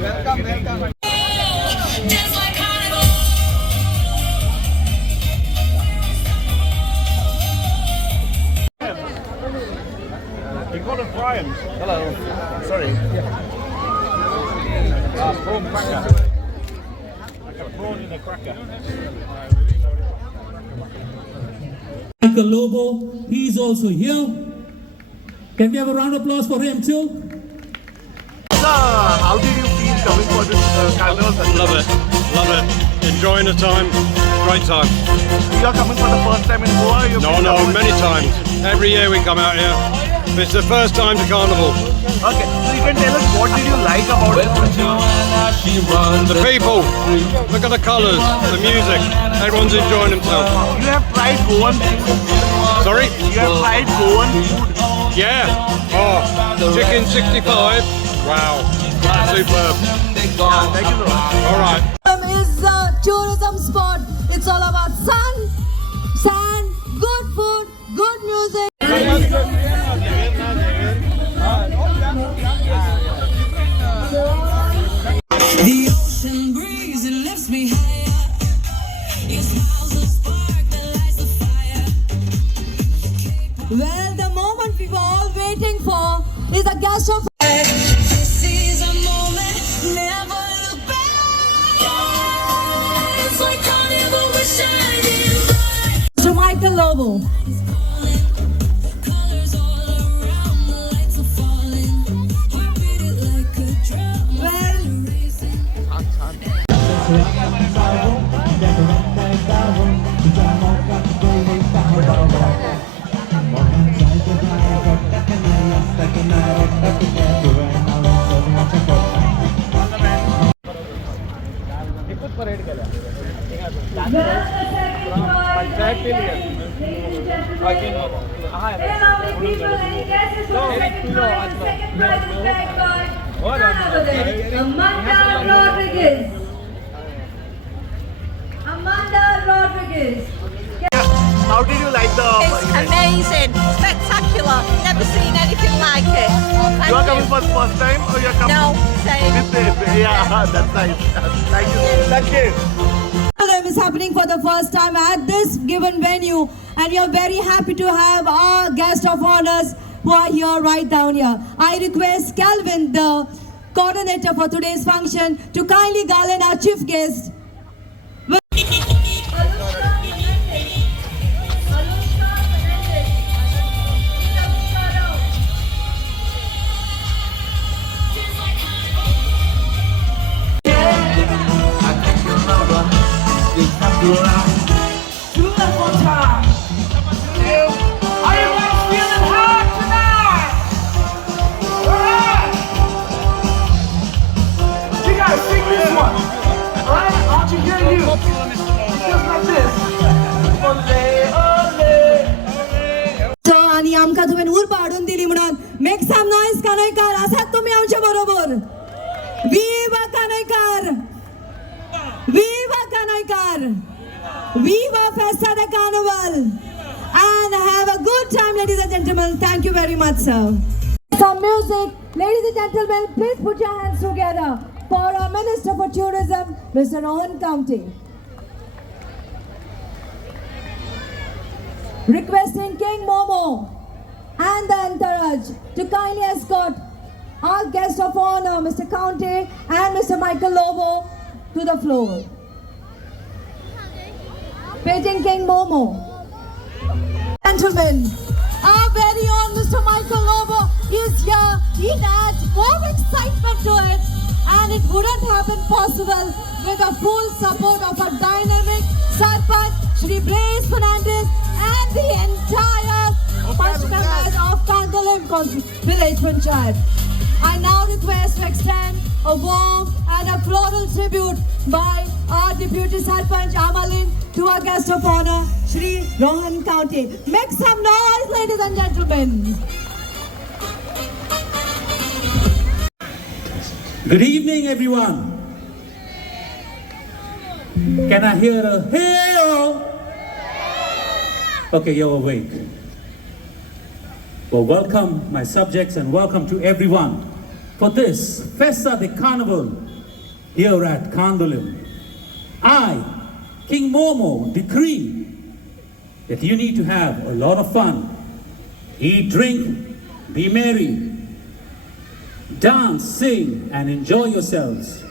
Welcome, welcome. We call it Brian. Hello. Sorry. Prawn cracker. I got a prawn in a cracker. Michael Lobo, he's also here. Can we have a round of applause for him too? How did you feel coming for this carnival festival? Love it. Enjoying the time. Great time. You are coming for the first time in Goa? No, many times. Every year we come out here. It's the first time to Carnival. Okay, so you can tell us what did you like about it? The people, look at the colours, the music. Everyone's enjoying themselves. You have tried Goan food? Sorry? You have tried Goan food? Yeah. Oh, chicken 65. Wow. Superb. Yeah, thank you so much. All right. Is a tourism spot. It's all about sun, sand, good food, good music. The ocean breeze, it lifts me higher. Your smile's a spark that lights the fire. Well, the moment we were all waiting for is a guest of. This is a moment, never look back. It's like carnival was shining bright. Mr. Michael Lobo. Colors all around, the lights are falling. Heart beating like a drum. Well, Amanda Rodriguez. How did you like the It's event? amazing, spectacular, never seen anything like it. Thank You are coming for the first time or you are coming No, same. with this? Yeah, that's nice. Thank you. Thank you. Carnival is happening for the first time at this given venue, and we are very happy to have our guest of honors who are here right down here. I request Calvin, the coordinator for today's function, to kindly garland our chief guest. आणि आमका तुम्ही उर पाडून दिली म्हणून make some noise कानयकार असात तुम्ही आमच्या बरोबर विवा कानयकार विवा कानयकार विवा Festa day carnival and have a good time, ladies and gentlemen. Thank you very much, sir. Some music, ladies and gentlemen, please put your hands together for our Minister for Tourism, Mr. Rohan County. Requesting King Momo and the entourage to kindly escort our guest of honor, Mr. County and Mr. Michael Lobo, to the floor. Paging King Momo. Gentlemen, our very own Mr. Michael Lobo is here. He adds more excitement to it, and it wouldn't have been possible with the full support of a dynamic Sarpanch, Shri Blaise Fernandez, and the entire Panch members of Kandalim Village Panchayat. I now request to extend a warm and a floral tribute by our Deputy Sarpanch Amalin to our guest of honor, Shri Rohan County. Make some noise, ladies and gentlemen. Good evening, everyone. Can I hear a hey-o? Okay, you're awake. Well, welcome, my subjects, and welcome to everyone for this Festa de Carnival here at Kandolim. I, King Momo, decree that you need to have a lot of fun. Eat, drink, be merry, dance, sing, and enjoy yourselves.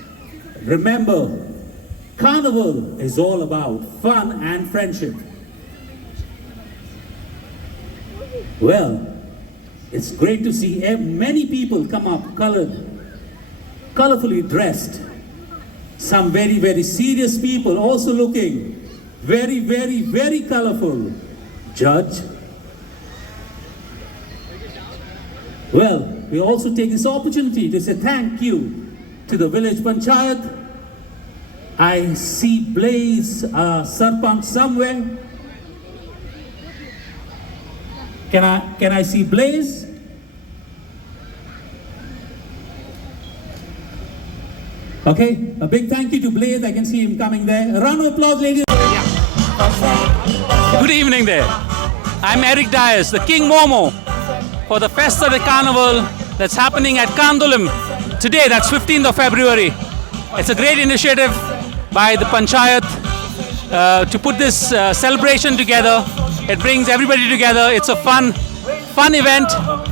Remember, Carnival is all about fun and friendship. Well, it's great to see many people come up colorfully dressed. Some very, very serious people also looking very, very, very colorful. Judge. Well, we also take this opportunity to say thank you to the village panchayat. I see Blaze Sarpanch somewhere. Can I see Blaze? Okay, a big thank you to Blaze. I can see him coming there. A round of applause, ladies. Good evening there. I'm Eric Dias, the King Momo, for the Festa de Carnival that's happening at Kandolim today, that's 15th of February. It's a great initiative by the Panchayat to put this celebration together. It brings everybody together. It's a fun event.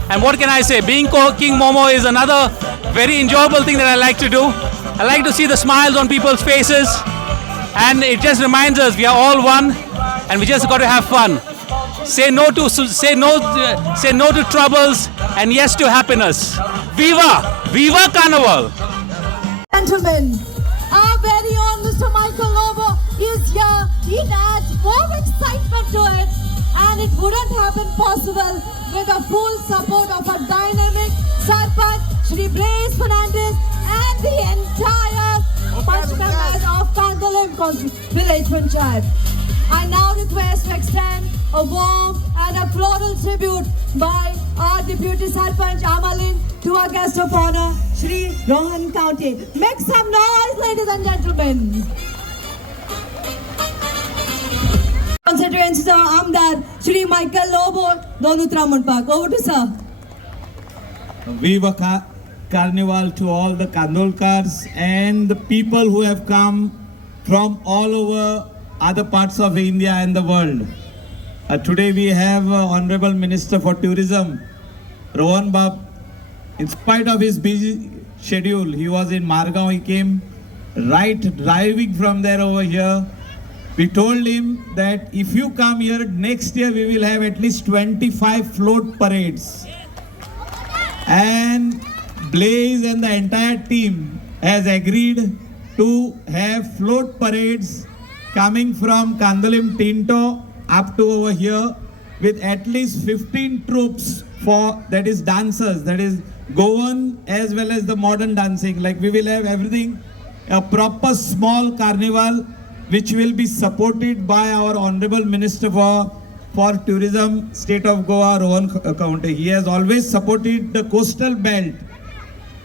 And what can I say? Being King Momo is another very enjoyable thing that I like to do. I like to see the smiles on people's faces. And it just reminds us we are all one and we just got to have fun. Say no to troubles and yes to happiness. Viva! Viva Carnival! Gentlemen, our very own Mr. Michael Lobo is here. He adds more excitement to it, and it wouldn't have been possible with the full support of a dynamic Sarpanch, Shri Blaze Fernandez, and the entire bunch members of Kandolim Village Panchayat. I now request to extend a warm and a floral tribute by our Deputy Sarpanch Amalin to our guest of honor, Shri Rohan County. Make some noise, ladies and gentlemen. Constituency Sir Amdar, Shri Michael Lobo, Donutramon Park. Over to Sir. Viva Carnival to all the Kandolkars and the people who have come from all over other parts of India and the world. Today we have Honorable Minister for Tourism, Rohan Bab. In spite of his busy schedule, he was in Margao. He came driving from there over here. We told him that if you come here next year, we will have at least 25 float parades. And Blaze and the entire team has agreed to have float parades coming from Kandolim Tinto up to over here with at least 15 troops for, that is dancers, that is Goan as well as the modern dancing. Like we will have everything, a proper small carnival which will be supported by our Honorable Minister for Tourism, State of Goa, Rohan County. He has always supported the coastal belt,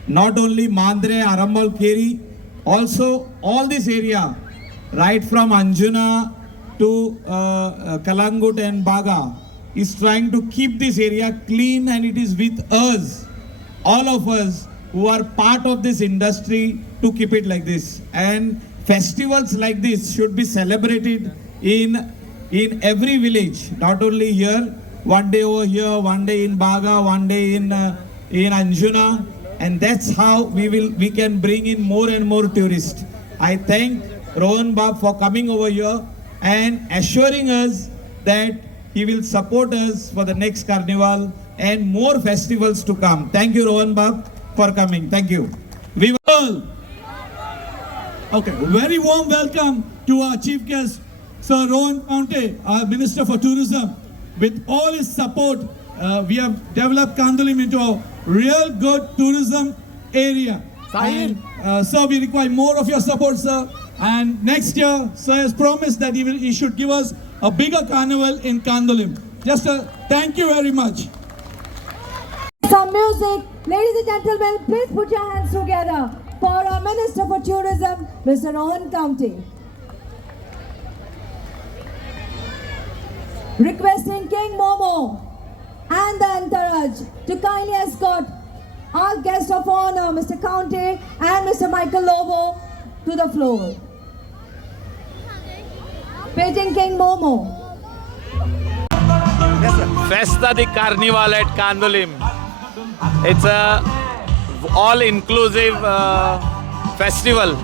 not only Mandre, Arambal, Keri, also all this area, right from Anjuna to Kalangut and Baga, is trying to keep this area clean, and it is with us, all of us who are part of this industry, to keep it like this. And festivals like this should be celebrated in every village, not only here, one day over here, one day in Baga, one day in Anjuna, and that's how we can bring in more and more tourists. I thank Rohan Bab for coming over here and assuring us that he will support us for the next carnival and more festivals to come. Thank you, Rohan Bab, for coming. Thank you. We will. Okay, very warm welcome to our chief guest, Sir Rohan County, our Minister for Tourism. With all his support, we have developed Kandolim into a real good tourism area. And, sir, we require more of your support, sir. And next year, sir has promised that he should give us a bigger carnival in Kandolim. Just thank you very much. Some music. Ladies and gentlemen, please put your hands together for our Minister for Tourism, Mr. Rohan County. Requesting King Momo and the entourage to kindly escort our guest of honor, Mr. County and Mr. Michael Lobo, to the floor. Beijing King Momo. Festa di Carnival at Kandolim. It's a all-inclusive festival.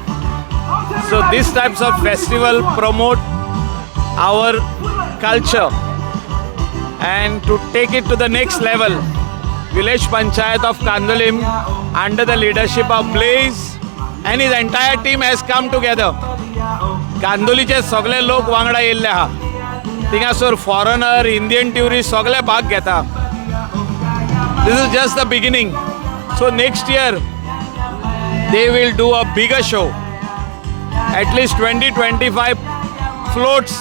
So these types of festival promote our culture, and to take it to the next level, Village Panchayat of Kandolim under the leadership of Blaze and his entire team has come together. कांदोलीचे सगळे लोक वांगडा येयल्ले आहा. थिंगासोर foreigner, Indian tourist सगळे भाग घेता. This is just the beginning. So next year they will do a bigger show. At least 20-25 floats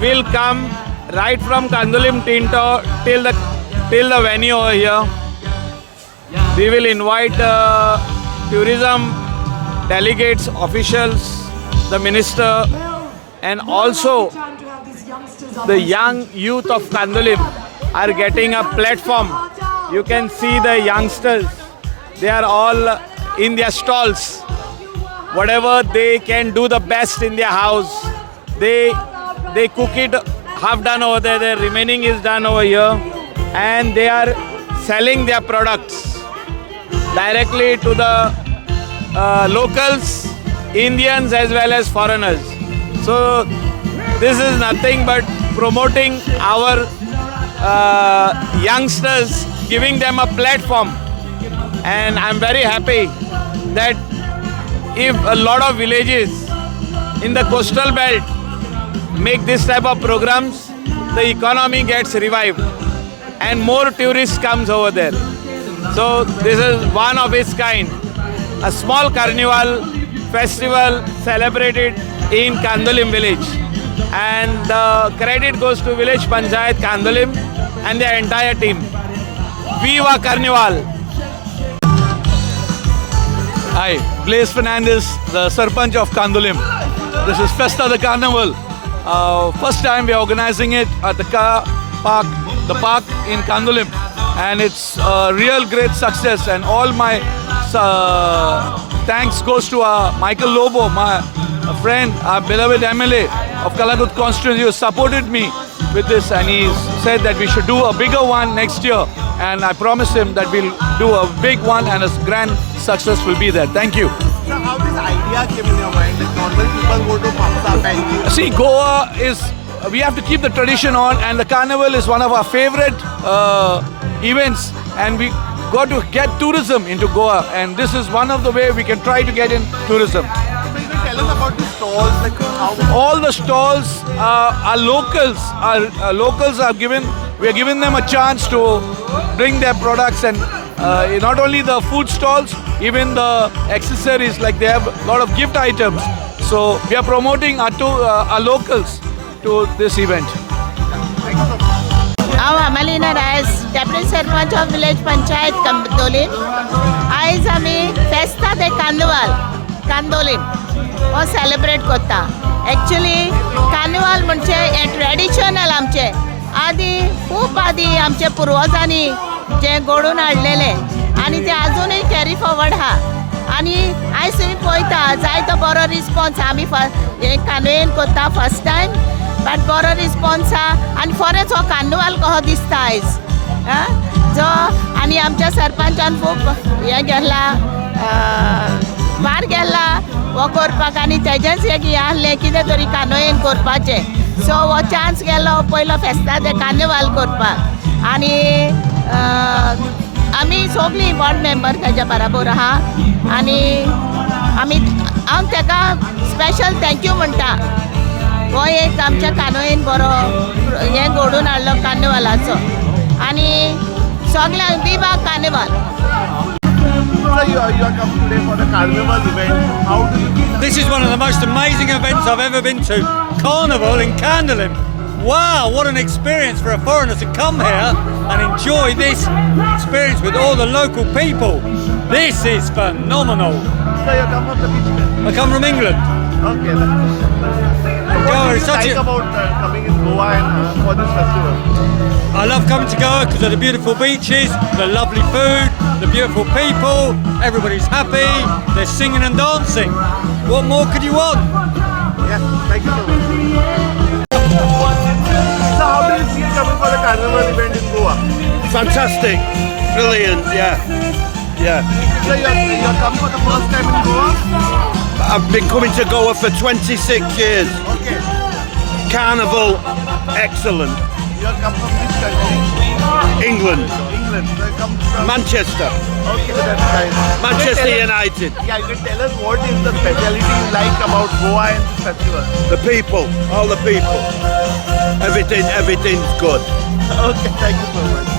will come right from Kandolim Tinto till the venue over here. We will invite tourism delegates, officials, the minister, and also the young youth of Kandolim are getting a platform. You can see the youngsters, they are all in their stalls. Whatever they can do the best in their house, they cook it half done over there, the remaining is done over here, and they are selling their products directly to the locals, Indians as well as foreigners. So this is nothing but promoting our youngsters, giving them a platform. And I'm very happy that if a lot of villages in the coastal belt make this type of programs, the economy gets revived and more tourists comes over there. So this is one of its kind, a small carnival festival celebrated in Kandolim village, and the credit goes to Village Panchayat Kandolim and the entire team. Viva Carnival! Hi, Blaze Fernandez, the Sarpanch of Kandolim. This is Festa de Carnival. First time we are organizing it at the park in Kandolim, and it's a real great success. And all my thanks goes to Michael Lobo, my friend, our beloved MLA of Kalagut constituency, who supported me with this, and he said that we should do a bigger one next year. And I promised him that we'll do a big one, and a grand success will be there. Thank you. So how this idea came in your mind? Like normal people go to Pamsa and See, Goa is, we have to keep the tradition on, and the carnival is one of our favorite events, and we got to get tourism into Goa, and this is one of the way we can try to get in tourism. So you can tell us about the stalls, like how All the stalls are locals. Our locals are given. We are giving them a chance to bring their products, and not only the food stalls, even the accessories. Like they have a lot of gift items. So we are promoting our locals to this event. I'm Amalina Reyes, Deputy Sarpanch of Village Panchayat Kandolim. Aaj ami Festa de Carnival Kandolim हो celebrate करता. Actually carnival म्हणजे हे traditional आमचे खूप आदी आमचे पुर्वजांनी जे घडोवन हाडलेले आनी ते आजुनूय कॅरी फॉरवर्ड आहा. आनी आयज तुमी पळयता जायतो बरो रिस्पॉन्स आमी हे कानवेन करता फर्स्ट टायम, बट बरो रिस्पॉन्स आहा आनी खरेंच हो कार्निवाल कहो दिसता आयज जो. आनी आमच्या सरपंचान खूब हे गेला भार गेला वो करपाक, आनी तेजेच एक हे आहलें कितें तरी कानोयेन करपाचें. सो हो चान्स गेलो पयलो फेस्ता ते कार्निवाल करपाक. आनी आमी सगळीं वॉर्ड मेंबर तेज्या बराबर आहा. आनी हांव ताका स्पेशल थँक्यू म्हणटा. हो एक आमच्या कानोयेन बरो हें घडोवन हाडलो कार्निवालाचो. आनी सगळ्यांक विवा carnival. So you are come today for the carnival event. How do you feel? This is one of the most amazing events I've ever been to. Carnival in Kandolim. Wow, what an experience for a foreigner to come here and enjoy this experience with all the local people. This is phenomenal. So you come from the beach? I come from England. Okay. What do you like about coming in Goa and for this festival? I love coming to Goa because of the beautiful beaches, the lovely food, the beautiful people, everybody's happy, they're singing and dancing. What more could you want? Yes, thank you so much. So how do you feel coming for the carnival event in Goa? Fantastic, brilliant, yeah. So you're come for the first time in Goa? I've been coming to Goa for 26 years. Okay. Carnival, excellent. You have come from which country? England, England. So you come from... Manchester, Okay, that's nice. Manchester You can tell us- United. Yeah, you can tell us what is the speciality you like about Goa and this festival. The people, all the people. Everything's good. Okay, thank you so much.